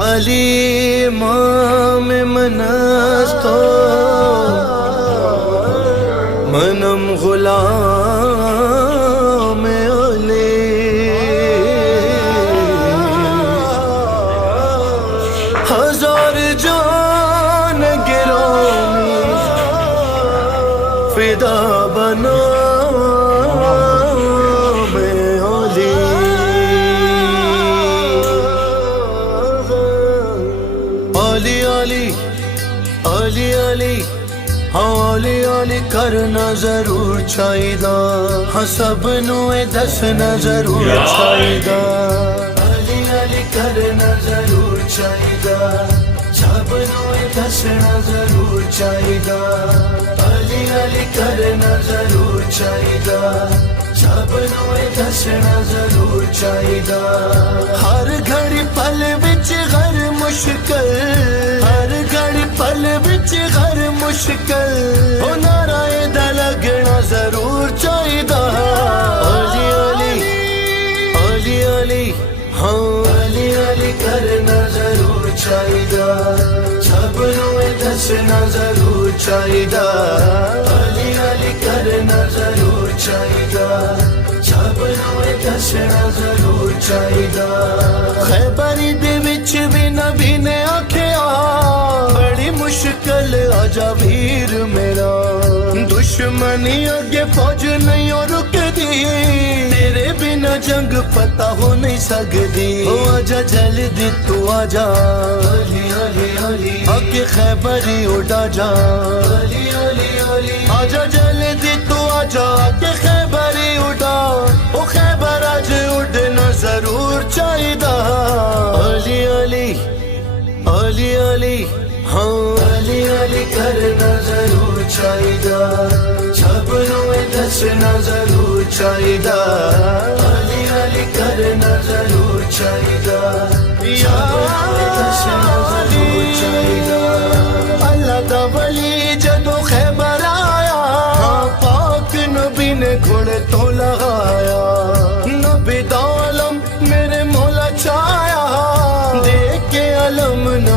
علی امام منستو منم غلام علی ہزار جان گرامی فدا بنا علی علی علی علی کرنا ضرور چاہیدا ہاں سب نو دسنا ضرور چاہیدا علی علی کرنا ضرور چاہیدا سب نو دسنا ضرور چاہیدا علی علی کرنا ضرور چاہیدا سب نو دسنا ضرور چاہیدا ہر گھڑی پل وچ غر مشکل ہر گھڑی پل وچ غر مشکل ہو نعرہ دا لگنا ضرور چاہیدا علی علی علی علی ہاں علی علی کرنا ضرور چاہیدا سب نو دسنا ضرور چاہیدا علی علی کرنا ضرور چاہیدا سب نو دسنا ضرور چاہیدا خیبری دے وچ بھی نبی نے آکھیا بڑی مشکل آجا ویر میرا دشمنی اگے فوج نہیں رکدی تیرے بنا جنگ پتہ ہو نہیں سکدی آجا جلدی تو آجا علی علی علی آکے خیبری اڑا جا علی علی علی آجا جلدی تو آجا آکے خیبری اڑا او خیبر آج اڑنا ضرور چاہیدا علی علی علی علی ہاں علی علی کرنا ضرور چاہیدا سب نو دسنا ضرور چاہیدا علی علی کرنا ضرور چاہیدا سب نو دسنا ضرور چاہیدا اللہ دا ولی